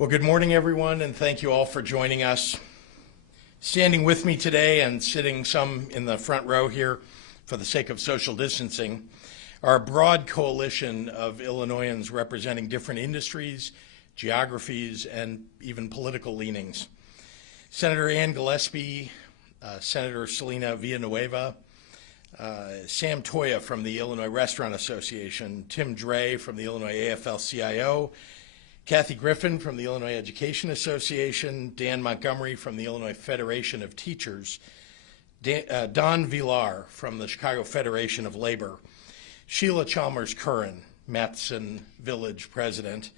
Well, good morning, everyone, and thank you all for joining us. Standing with me today and sitting some in the front row here for the sake of social distancing are a broad coalition of Illinoisans representing different industries, geographies, and even political leanings. Senator Ann Gillespie, Senator Selena Villanueva, Sam Toya from the Illinois Restaurant Association, Tim Dre from the Illinois AFL-CIO, Kathy Griffin from the Illinois Education Association, Dan Montgomery from the Illinois Federation of Teachers, Don Villar from the Chicago Federation of Labor, Sheila Chalmers-Curran, Matson Village President,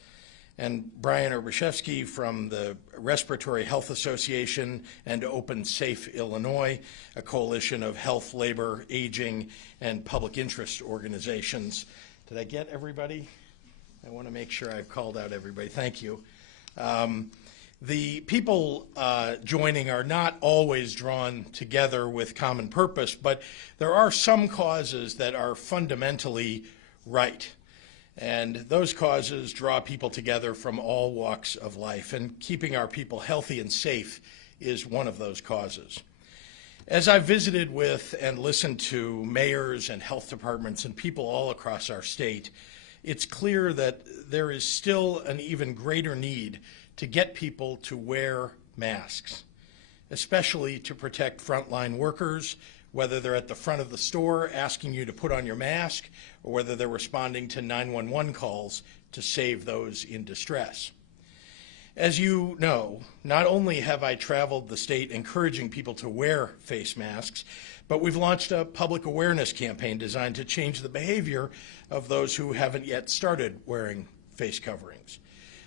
and Brian Erbyshevsky from the Respiratory Health Association and Open Safe Illinois, a coalition of health, labor, aging, and public interest organizations. Did I get everybody? I want to make sure I've called out everybody. Thank you. The people joining are not always drawn together with common purpose, but there are some causes that are fundamentally right. And those causes draw people together from all walks of life, and keeping our people healthy and safe is one of those causes. As I've visited with and listened to mayors and health departments and people all across our state, it's clear that there is still an even greater need to get people to wear masks, especially to protect frontline workers, whether they're at the front of the store asking you to put on your mask or whether they're responding to 911 calls to save those in distress. As you know, not only have I traveled the state encouraging people to wear face masks, but we've launched a public awareness campaign designed to change the behavior of those who haven't yet started wearing face coverings.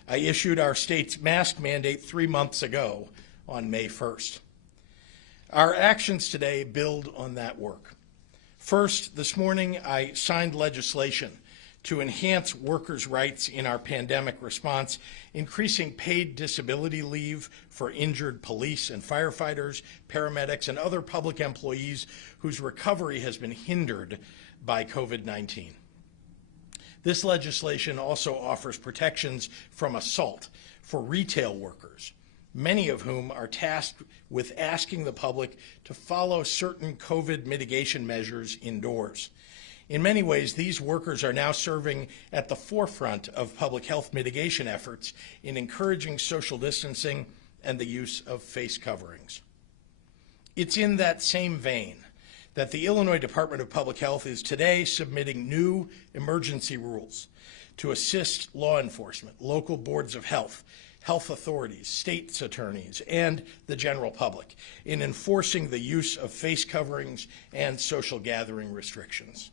I issued our state's mask mandate 3 months ago on May 1st. Our actions today build on that work. First, this morning I signed legislation to enhance workers' rights in our pandemic response, increasing paid disability leave for injured police and firefighters, paramedics, and other public employees whose recovery has been hindered by COVID-19. This legislation also offers protections from assault for retail workers, many of whom are tasked with asking the public to follow certain COVID mitigation measures indoors. In many ways, these workers are now serving at the forefront of public health mitigation efforts in encouraging social distancing and the use of face coverings. It's in that same vein that the Illinois Department of Public Health is today submitting new emergency rules to assist law enforcement, local boards of health, health authorities, state's attorneys, and the general public in enforcing the use of face coverings and social gathering restrictions.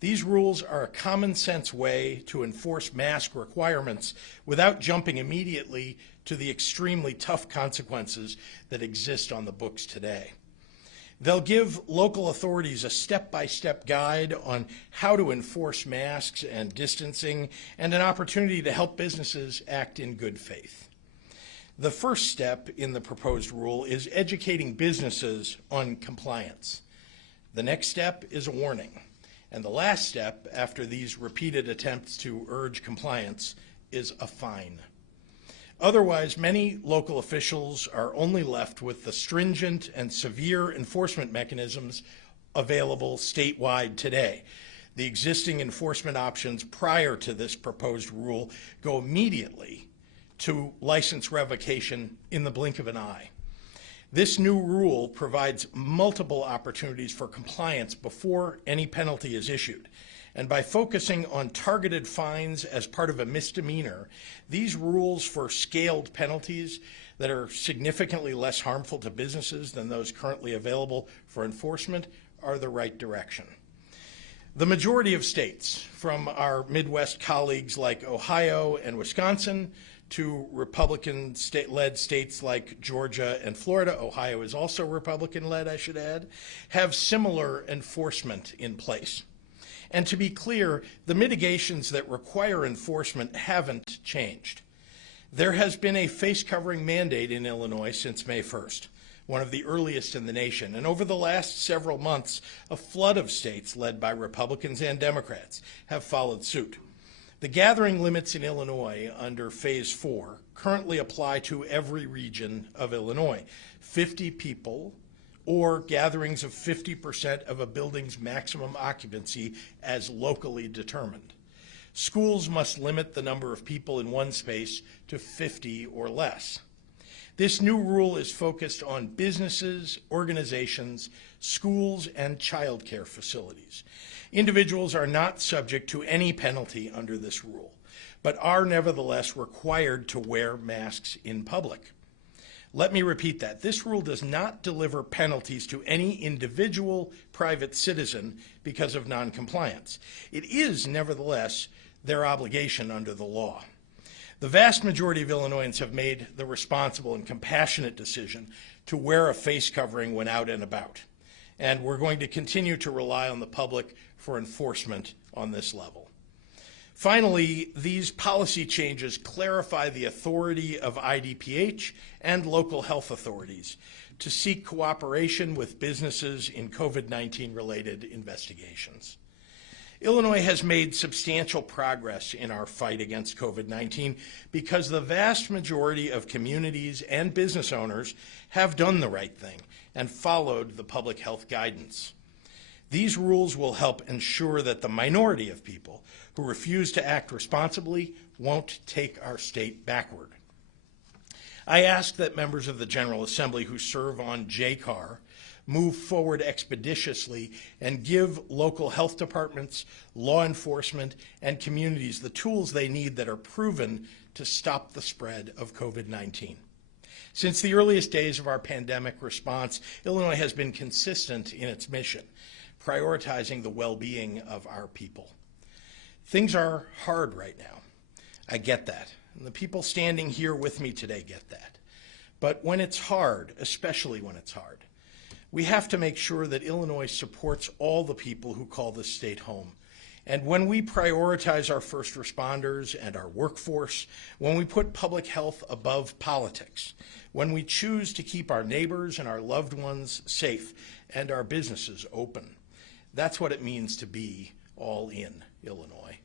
These rules are a common sense way to enforce mask requirements without jumping immediately to the extremely tough consequences that exist on the books today. They'll give local authorities a step-by-step guide on how to enforce masks and distancing, and an opportunity to help businesses act in good faith. The first step in the proposed rule is educating businesses on compliance. The next step is a warning. And the last step, after these repeated attempts to urge compliance, is a fine. Otherwise, many local officials are only left with the stringent and severe enforcement mechanisms available statewide today. The existing enforcement options prior to this proposed rule go immediately to license revocation in the blink of an eye. This new rule provides multiple opportunities for compliance before any penalty is issued. And by focusing on targeted fines as part of a misdemeanor, these rules for scaled penalties that are significantly less harmful to businesses than those currently available for enforcement are the right direction. The majority of states, from our Midwest colleagues like Ohio and Wisconsin to Republican-led states like Georgia and Florida — Ohio is also Republican-led, I should add — have similar enforcement in place. And to be clear, the mitigations that require enforcement haven't changed. There has been a face covering mandate in Illinois since May 1st, one of the earliest in the nation. And over the last several months, a flood of states led by Republicans and Democrats have followed suit. The gathering limits in Illinois under Phase 4, currently apply to every region of Illinois. 50 people or gatherings of 50% of a building's maximum occupancy as locally determined. Schools must limit the number of people in one space to 50 or less. This new rule is focused on businesses, organizations, schools, and child care facilities. Individuals are not subject to any penalty under this rule, but are nevertheless required to wear masks in public. Let me repeat that. This rule does not deliver penalties to any individual private citizen because of noncompliance. It is, nevertheless, their obligation under the law. The vast majority of Illinoisans have made the responsible and compassionate decision to wear a face covering when out and about, and we're going to continue to rely on the public for enforcement on this level. Finally, these policy changes clarify the authority of IDPH and local health authorities to seek cooperation with businesses in COVID-19 related investigations. Illinois has made substantial progress in our fight against COVID-19 because the vast majority of communities and business owners have done the right thing and followed the public health guidance. These rules will help ensure that the minority of people who refuse to act responsibly won't take our state backward. I ask that members of the General Assembly who serve on JCAR move forward expeditiously and give local health departments, law enforcement, and communities the tools they need that are proven to stop the spread of COVID-19. Since the earliest days of our pandemic response, Illinois has been consistent in its mission, prioritizing the well-being of our people. Things are hard right now. I get that. And the people standing here with me today get that. But when it's hard, especially when it's hard, we have to make sure that Illinois supports all the people who call this state home. And when we prioritize our first responders and our workforce, when we put public health above politics, when we choose to keep our neighbors and our loved ones safe and our businesses open, that's what it means to be all in Illinois.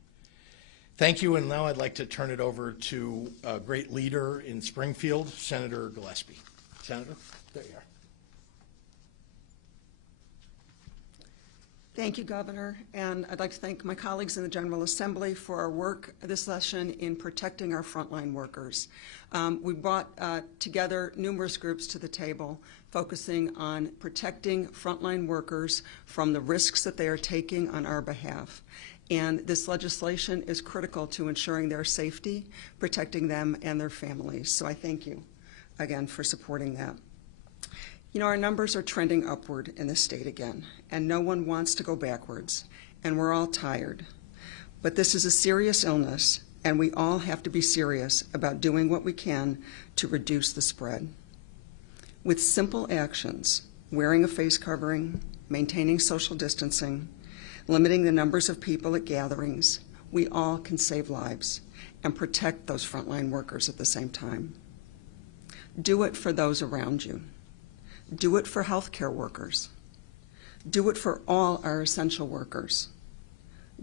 Thank you, and now I'd like to turn it over to a great leader in Springfield, Senator Gillespie. Senator, there you are. Thank you, Governor, and I'd like to thank my colleagues in the General Assembly for our work this session in protecting our frontline workers. We brought together numerous groups to the table focusing on protecting frontline workers from the risks that they are taking on our behalf. And this legislation is critical to ensuring their safety, protecting them and their families. So I thank you again for supporting that. You know, our numbers are trending upward in the state again, and no one wants to go backwards, and we're all tired. But this is a serious illness, and we all have to be serious about doing what we can to reduce the spread. With simple actions, wearing a face covering, maintaining social distancing, limiting the numbers of people at gatherings, we all can save lives and protect those frontline workers at the same time. Do it for those around you. Do it for healthcare workers. Do it for all our essential workers.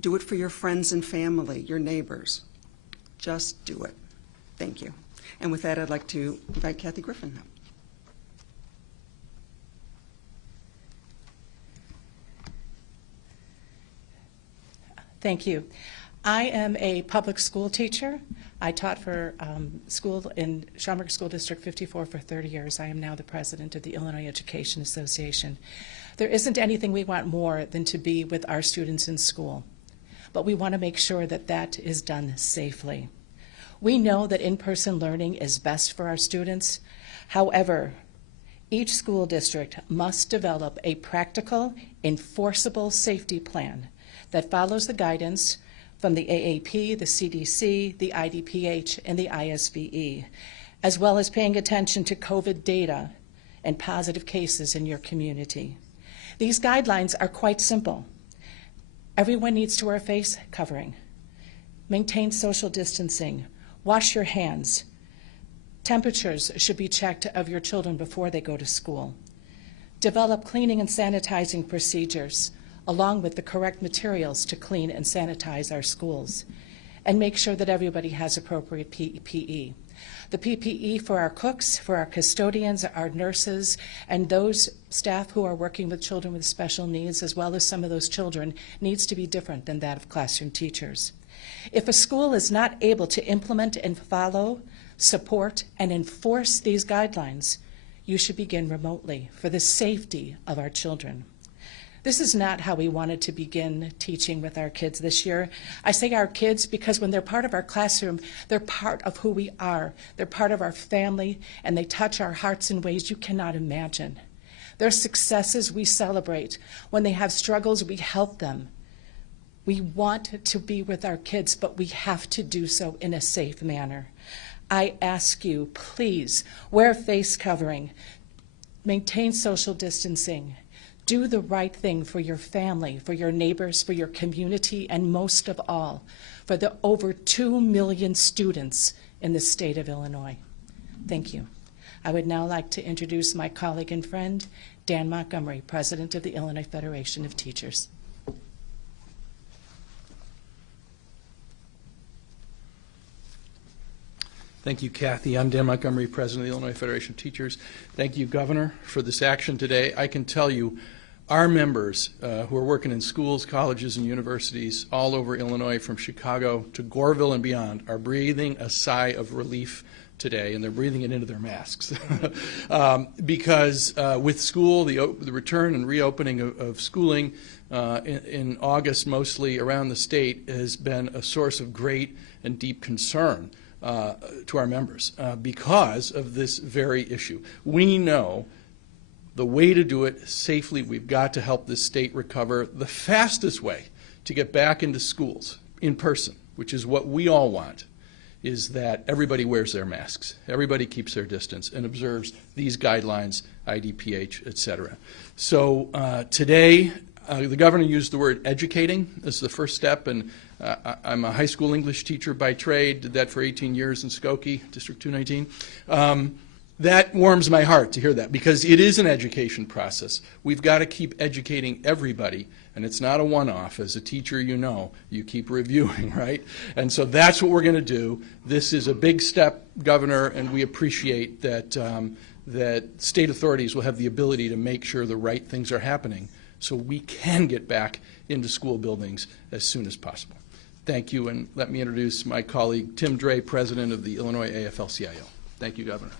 Do it for your friends and family, your neighbors. Just do it. Thank you. And with that, I'd like to invite Kathy Griffin now. Thank you. I am a public school teacher. I taught for school in Schaumburg School District 54 for 30 years. I am now the president of the Illinois Education Association. There isn't anything we want more than to be with our students in school, but we want to make sure that that is done safely. We know that in-person learning is best for our students. However, each school district must develop a practical, enforceable safety plan that follows the guidance from the AAP, the CDC, the IDPH, and the ISVE, as well as paying attention to COVID data and positive cases in your community. These guidelines are quite simple. Everyone needs to wear a face covering, maintain social distancing, wash your hands. Temperatures should be checked of your children before they go to school. Develop cleaning and sanitizing procedures, along with the correct materials to clean and sanitize our schools. and make sure that everybody has appropriate PPE. The PPE for our cooks, for our custodians, our nurses, and those staff who are working with children with special needs, as well as some of those children, needs to be different than that of classroom teachers. If a school is not able to implement and follow, support, and enforce these guidelines, you should begin remotely for the safety of our children. This is not how we wanted to begin teaching with our kids this year. I say our kids because when they're part of our classroom, they're part of who we are. They're part of our family, and they touch our hearts in ways you cannot imagine. Their successes we celebrate. When they have struggles, we help them. We want to be with our kids, but we have to do so in a safe manner. I ask you, please, wear face covering, maintain social distancing, do the right thing for your family, for your neighbors, for your community, and most of all, for the over 2 million students in the state of Illinois. Thank you. I would now like to introduce my colleague and friend, Dan Montgomery, President of the Illinois Federation of Teachers. Thank you, Kathy. I'm Dan Montgomery, President of the Illinois Federation of Teachers. Thank you, Governor, for this action today. I can tell you our members who are working in schools, colleges, and universities all over Illinois, from Chicago to Goreville and beyond, are breathing a sigh of relief today, and they're breathing it into their masks. Because with school, the return and reopening of schooling in August, mostly around the state, has been a source of great and deep concern to our members because of this very issue. We know the way to do it safely, we've got to help this state recover. The fastest way to get back into schools in person, which is what we all want, is that everybody wears their masks, everybody keeps their distance, and observes these guidelines, IDPH, et cetera. So today, the governor used the word educating as the first step, and I'm a high school English teacher by trade, did that for 18 years in Skokie, District 219. That warms my heart to hear that, because it is an education process. We've got to keep educating everybody, and it's not a one-off. As a teacher, you know, you keep reviewing, right? And so that's what we're going to do. This is a big step, Governor, and we appreciate that, that state authorities will have the ability to make sure the right things are happening so we can get back into school buildings as soon as possible. Thank you, and let me introduce my colleague, Tim Dre, President of the Illinois AFL-CIO. Thank you, Governor.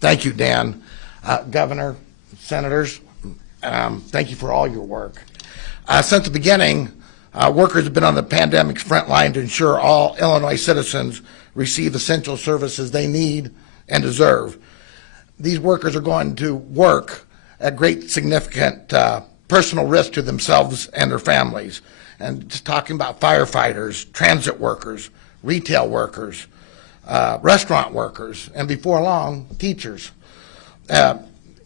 Thank you, Dan. Governor, Senators, thank you for all your work. Since the beginning, workers have been on the pandemic's front line to ensure all Illinois citizens receive essential services they need and deserve. These workers are going to work at great significant personal risk to themselves and their families. And just talking about firefighters, transit workers, retail workers, restaurant workers, and before long, teachers. You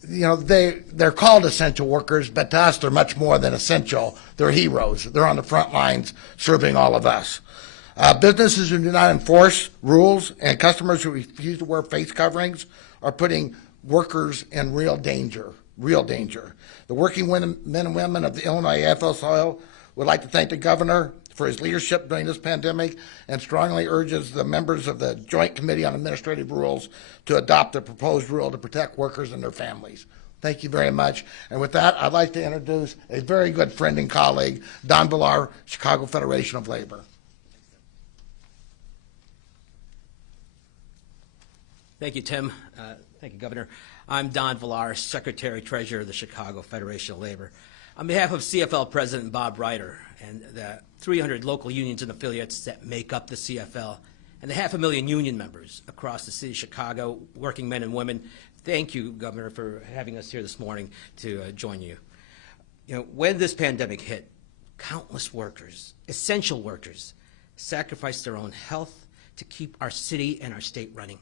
know, they're called essential workers, but to us, they're much more than essential. They're heroes. They're on the front lines serving all of us. Businesses who do not enforce rules and customers who refuse to wear face coverings are putting workers in real danger, real danger. The working men and women of the Illinois AFL-CIO would like to thank the governor for his leadership during this pandemic and strongly urges the members of the Joint Committee on Administrative Rules to adopt the proposed rule to protect workers and their families. Thank you very much. And with that, I'd like to introduce a very good friend and colleague, Don Villar, Chicago Federation of Labor. Thank you, Tim. Thank you, Governor. I'm Don Villar, Secretary-Treasurer of the Chicago Federation of Labor. On behalf of CFL President Bob Ryder and the 300 local unions and affiliates that make up the CFL and the 500,000 union members across the city of Chicago, working men and women, thank you, Governor, for having us here this morning to join you. You know, when this pandemic hit, countless workers, essential workers, sacrificed their own health to keep our city and our state running.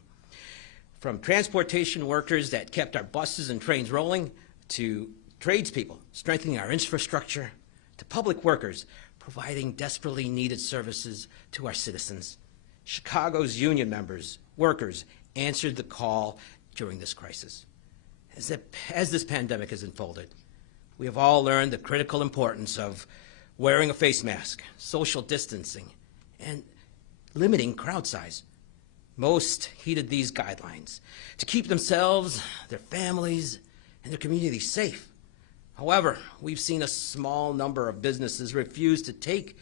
From transportation workers that kept our buses and trains rolling, to tradespeople strengthening our infrastructure, to public workers providing desperately needed services to our citizens. Chicago's union members, workers, answered the call during this crisis. As this pandemic has unfolded, we have all learned the critical importance of wearing a face mask, social distancing, and limiting crowd size. Most heeded these guidelines to keep themselves, their families, and their communities safe. However, we've seen a small number of businesses refuse to take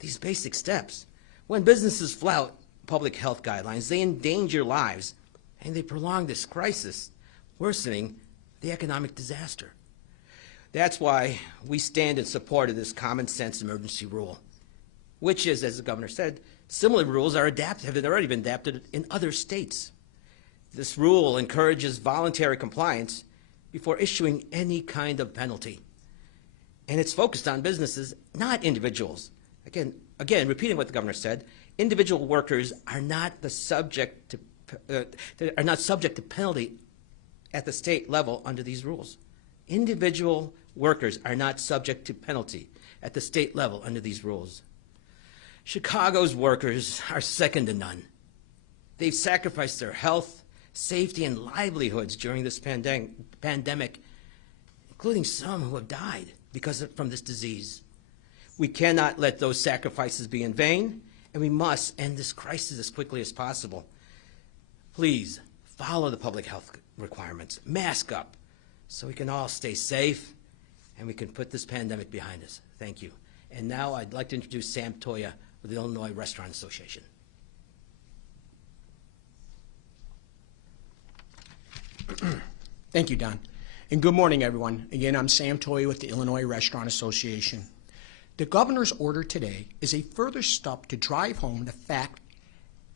these basic steps. When businesses flout public health guidelines, they endanger lives, and they prolong this crisis, worsening the economic disaster. That's why we stand in support of this common sense emergency rule, which is, as the governor said, similar rules have already been adapted in other states. This rule encourages voluntary compliance before issuing any kind of penalty. And it's focused on businesses, not individuals. Again, repeating what the governor said, individual workers are not subject to penalty at the state level under these rules. Individual workers are not subject to penalty at the state level under these rules. Chicago's workers are second to none. They've sacrificed their health, safety, and livelihoods during this pandemic, including some who have died from this disease. We cannot let those sacrifices be in vain, and we must end this crisis as quickly as possible. Please follow the public health requirements, mask up, so we can all stay safe and we can put this pandemic behind us. Thank you. And now I'd like to introduce Sam Toya with the Illinois Restaurant Association. Thank you, Don. And good morning, everyone. Again, I'm Sam Toya with the Illinois Restaurant Association. The governor's order today is a further step to drive home the fact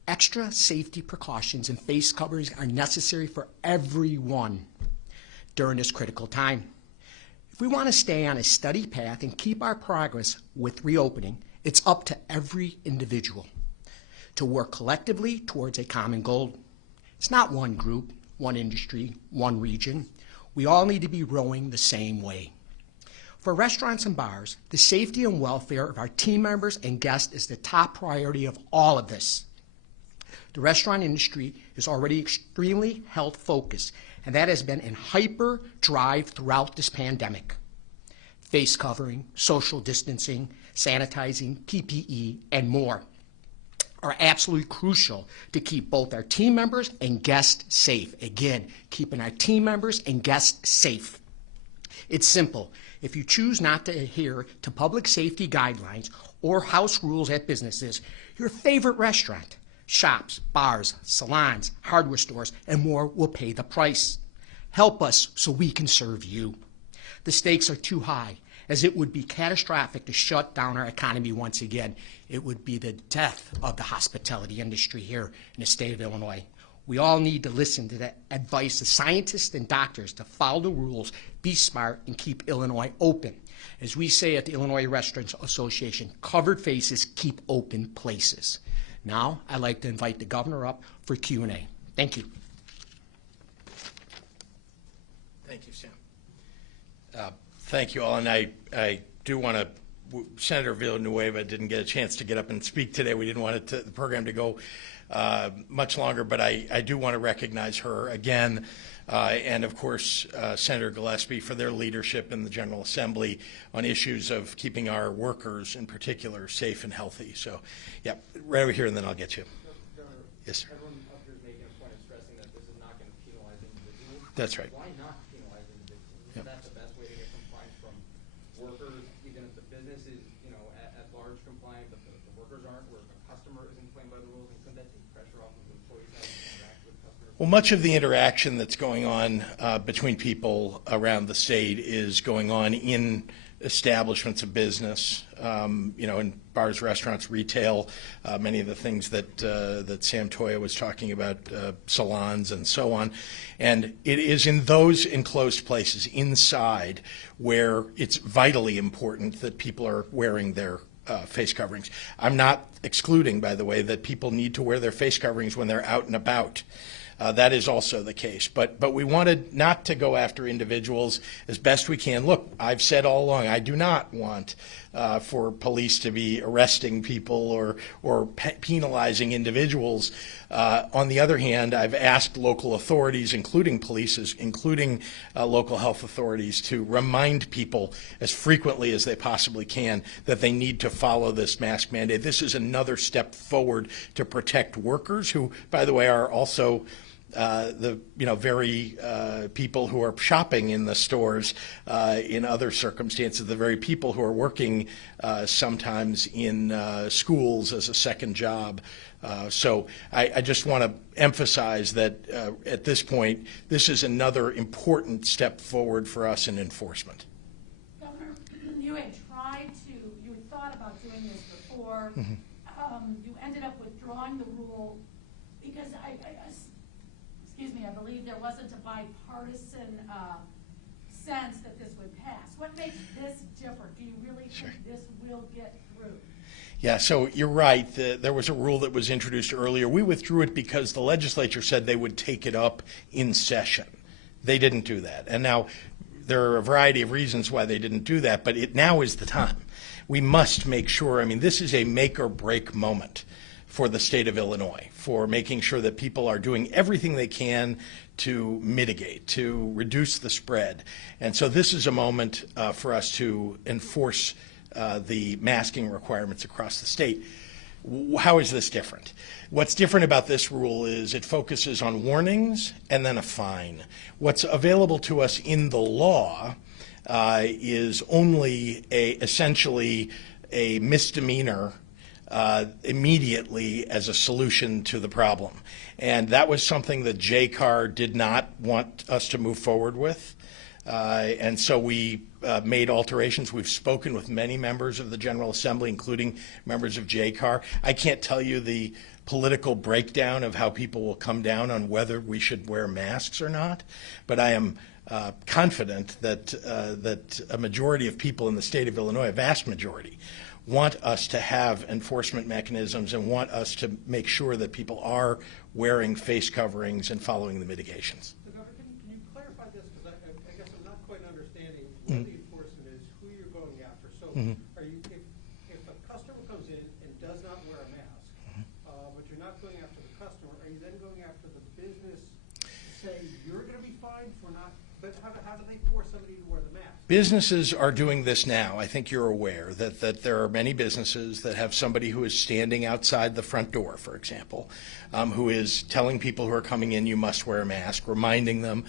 extra safety precautions and face coverings are necessary for everyone during this critical time. If we want to stay on a steady path and keep our progress with reopening, it's up to every individual to work collectively towards a common goal. It's not one group, one industry, one region. We all need to be rowing the same way. For restaurants and bars, the safety and welfare of our team members and guests is the top priority of all of this. The restaurant industry is already extremely health focused, and that has been in hyper drive throughout this pandemic. Face covering, social distancing, sanitizing, PPE, and more are absolutely crucial to keep both our team members and guests safe. Again, keeping our team members and guests safe. It's simple. If you choose not to adhere to public safety guidelines or house rules at businesses, your favorite restaurant, shops, bars, salons, hardware stores, and more will pay the price. Help us so we can serve you. The stakes are too high, as it would be catastrophic to shut down our economy once again. It would be the death of the hospitality industry here in the state of Illinois. We all need to listen to the advice of scientists and doctors to follow the rules, be smart, and keep Illinois open. As we say at the Illinois Restaurant Association, covered faces keep open places. Now, I'd like to invite the governor up for Q&A. Thank you. Thank you, Sam. Thank you all, and I do want to, Senator Villanueva didn't get a chance to get up and speak today. We didn't want the program to go much longer, but I do want to recognize her again, and of course Senator Gillespie for their leadership in the General Assembly on issues of keeping our workers in particular safe and healthy. So, yeah, right over here, and then I'll get you. Governor, yes, sir. Everyone up here is making a point of stressing that this is not going to penalize individuals. That's right. Why not penalize individuals? Yep. That's the best way to get compliance from workers, even if the business is, at large compliant, but the workers aren't, where the customer isn't playing by the rules, and couldn't that take pressure off of employees having to interact with customers? Well, much of the interaction that's going on between people around the state is going on in establishments of business, in bars, restaurants, retail, many of the things that Sam Toya was talking about, salons and so on. And it is in those enclosed places inside where it's vitally important that people are wearing their face coverings. I'm not excluding, by the way, that people need to wear their face coverings when they're out and about. That is also the case. But we wanted not to go after individuals as best we can. Look, I've said all along, I do not want for police to be arresting people or penalizing individuals. On the other hand, I've asked local authorities, including police, including local health authorities, to remind people as frequently as they possibly can that they need to follow this mask mandate. This is another step forward to protect workers who, by the way, are also the very people who are shopping in the stores in other circumstances, the very people who are working sometimes in schools as a second job. So I just want to emphasize that at this point, this is another important step forward for us in enforcement. Governor, you had you had thought about doing this before. Mm-hmm. You ended up withdrawing the rule because I believe there wasn't a bipartisan sense that this would pass. What makes this different? Do you really think this will get through? Yeah, so you're right. There was a rule that was introduced earlier. We withdrew it because the legislature said they would take it up in session. They didn't do that. And now there are a variety of reasons why they didn't do that, but now is the time. We must make sure, this is a make or break moment for the state of Illinois, for making sure that people are doing everything they can to mitigate, to reduce the spread. And so this is a moment for us to enforce the masking requirements across the state. How is this different? What's different about this rule is it focuses on warnings and then a fine. What's available to us in the law is only essentially a misdemeanor immediately as a solution to the problem. And that was something that JCAR did not want us to move forward with. And so we made alterations. We've spoken with many members of the General Assembly, including members of JCAR. I can't tell you the political breakdown of how people will come down on whether we should wear masks or not, but I am confident that a majority of people in the state of Illinois, a vast majority, want us to have enforcement mechanisms and want us to make sure that people are wearing face coverings and following the mitigations. So, Governor, can you clarify this? Because I guess I'm not quite understanding what the enforcement is, who you're going after. So are you, if a customer comes in and does not wear a mask, but you're not going after the customer, are you then going after the business to say you're going to be fined for not, but how do they force somebody to wear the mask? Businesses are doing this now. I think you're aware that there are many businesses that have somebody who is standing outside the front door, for example, who is telling people who are coming in, you must wear a mask, reminding them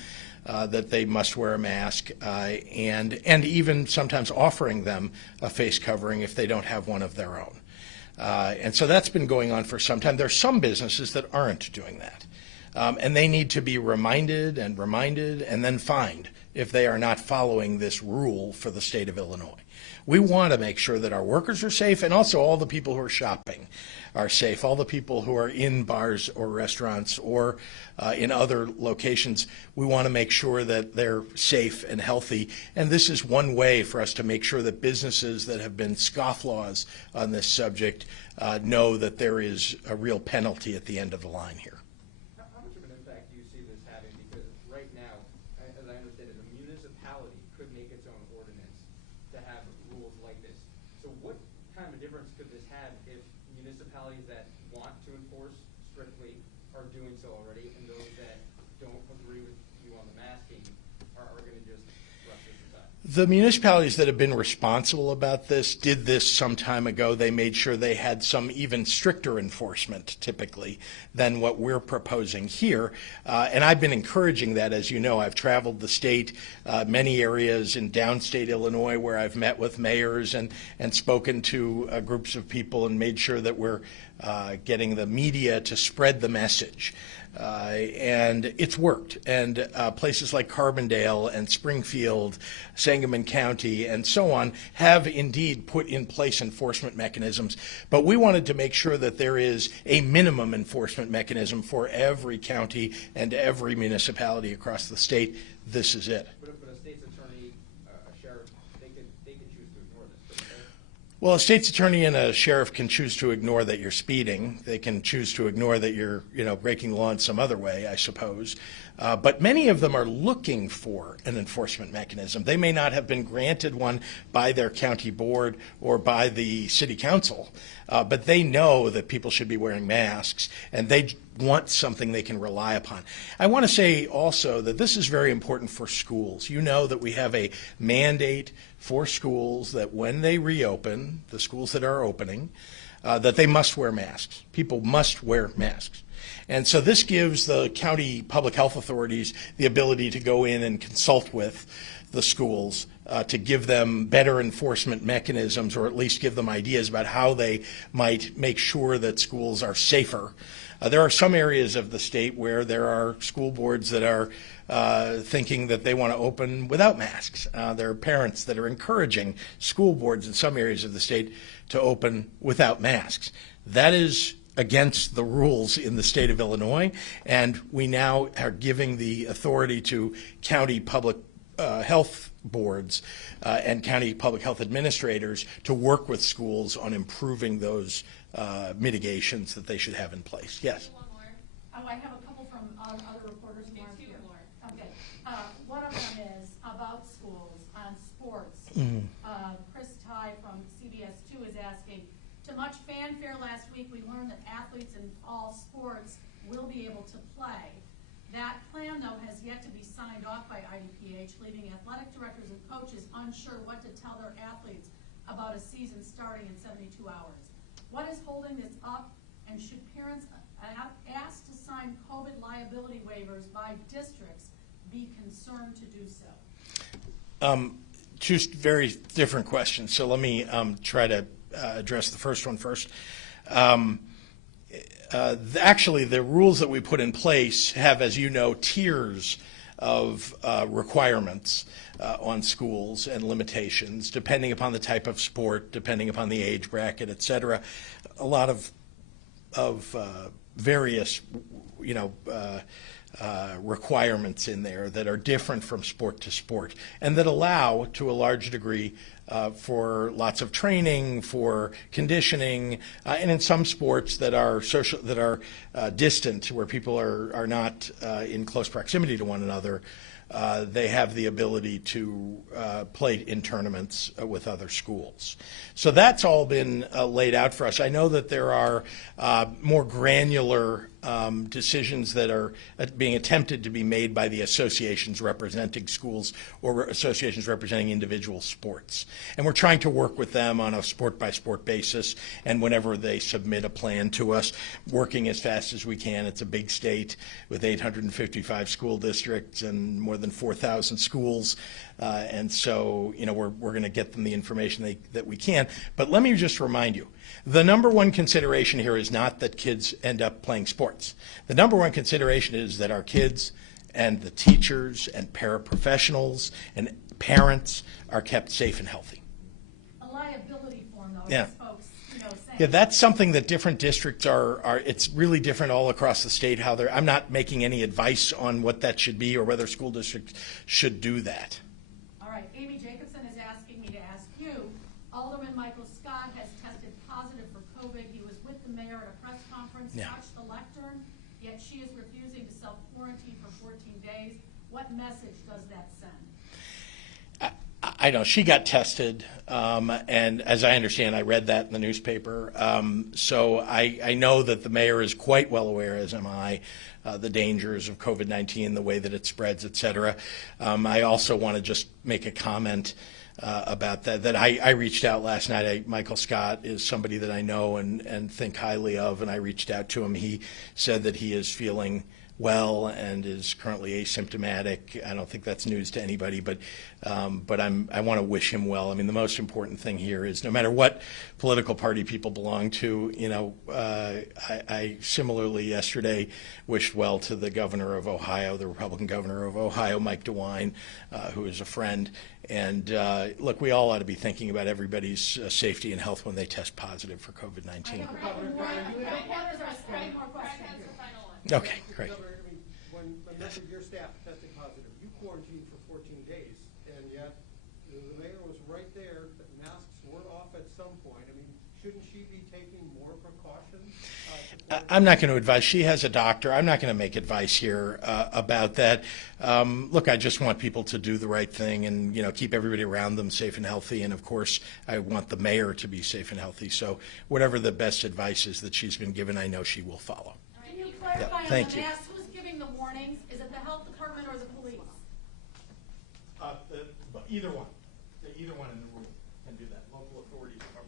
that they must wear a mask, and even sometimes offering them a face covering if they don't have one of their own. And so that's been going on for some time. There are some businesses that aren't doing that. And they need to be reminded and then fined if they are not following this rule for the state of Illinois. We want to make sure that our workers are safe and also all the people who are shopping are safe, all the people who are in bars or restaurants or in other locations. We want to make sure that they're safe and healthy. And this is one way for us to make sure that businesses that have been scofflaws on this subject know that there is a real penalty at the end of the line here. How much of an impact do you see this having? Because right now, as I understand it, a municipality could make its own ordinance to have rules like this. So what kind of a difference could this have if municipalities that want to enforce strictly are doing so already, and those that don't agree with you on the masking are going to just brush this aside? The municipalities that have been responsible about this did this some time ago. They made sure they had some even stricter enforcement, typically, than what we're proposing here. And I've been encouraging that. As you know, I've traveled the state, many areas in downstate Illinois where I've met with mayors and spoken to groups of people and made sure that we're getting the media to spread the message. And it's worked. And places like Carbondale and Springfield, Sangamon County, and so on have indeed put in place enforcement mechanisms. But we wanted to make sure that there is a minimum enforcement mechanism for every county and every municipality across the state. This is it. But a state's attorney, a sheriff, they could choose to ignore this. Well, a state's attorney and a sheriff can choose to ignore that you're speeding. They can choose to ignore that you're, breaking the law in some other way, I suppose. But many of them are looking for an enforcement mechanism. They may not have been granted one by their county board or by the city council, but they know that people should be wearing masks, and they want something they can rely upon. I want to say also that this is very important for schools. You know that we have a mandate for schools that when they reopen, the schools that are opening, that they must wear masks. People must wear masks. And so this gives the county public health authorities the ability to go in and consult with the schools to give them better enforcement mechanisms, or at least give them ideas about how they might make sure that schools are safer. There are some areas of the state where there are school boards that are thinking that they want to open without masks. There are parents that are encouraging school boards in some areas of the state to open without masks. That is against the rules in the state of Illinois, and we now are giving the authority to county public health boards and county public health administrators to work with schools on improving those mitigations that they should have in place. Yes? One more. Oh, I have a couple from other reporters. More. Okay. One of them is about schools on sports. Chris Ty from CBS2 is asking, to much fanfare last week, we learned that athletes in all sports will be able to play. That plan, though, has yet to be signed off by IDPH, leaving athletic directors and coaches unsure what to tell their athletes about a season starting in 72 hours. What is holding this up, and should parents asked to sign COVID liability waivers by districts be concerned to do so? Two very different questions, so let me try to address the first one first. Actually, the rules that we put in place have, as you know, tiers of requirements on schools and limitations, depending upon the type of sport, depending upon the age bracket, et cetera. A lot of various, requirements in there that are different from sport to sport, and that allow, to a large degree, for lots of training, for conditioning, and in some sports that are distant, where people are not in close proximity to one another, they have the ability to play in tournaments with other schools. So that's all been laid out for us. I know that there are more granular decisions that are being attempted to be made by the associations representing schools or associations representing individual sports. And we're trying to work with them on a sport-by-sport basis, and whenever they submit a plan to us, working as fast as we can. It's a big state with 855 school districts and more than 4,000 schools. And so, we're going to get them the information that we can. But let me just remind you, the number one consideration here is not that kids end up playing sports. The number one consideration is that our kids and the teachers and paraprofessionals and parents are kept safe and healthy. A liability form, though, Yeah. as folks, saying. Yeah, that's something that different districts are. It's really different all across the state. I'm not making any advice on what that should be or whether school districts should do that. All right, Amy Jacobson is asking me to ask you. Alderman Michael Scott has tested positive for COVID. He was with the mayor at a press conference, touched the lectern, yet she is refusing to self-quarantine for 14 days. What message does that send? I know she got tested, and as I understand, I read that in the newspaper. So I know that the mayor is quite well aware, as am I, the dangers of COVID-19, the way that it spreads, et cetera. I also want to just make a comment about that I reached out last night. Michael Scott is somebody that I know and think highly of, and I reached out to him. He said that he is feeling well and is currently asymptomatic. I don't think that's news to anybody, but I want to wish him well. I mean, the most important thing here is no matter what political party people belong to, I similarly yesterday wished well to the governor of Ohio, the Republican governor of Ohio, Mike DeWine, who is a friend. And look, we all ought to be thinking about everybody's safety and health when they test positive for COVID-19. Okay, great. Governor, when members of your staff tested positive, you quarantined for 14 days, and yet the mayor was right there, that masks weren't off at some some point. I mean, shouldn't she be taking more precautions? I'm not going to advise. She has a doctor. I'm not going to make advice here about that. Look, I just want people to do the right thing and, keep everybody around them safe and healthy. And, of course, I want the mayor to be safe and healthy. So whatever the best advice is that she's been given, I know she will follow. Can you clarify on thank the you. masks? Who's giving the warnings? Is it the health department or the police? Either one. Either one in the room can do that. Local authorities are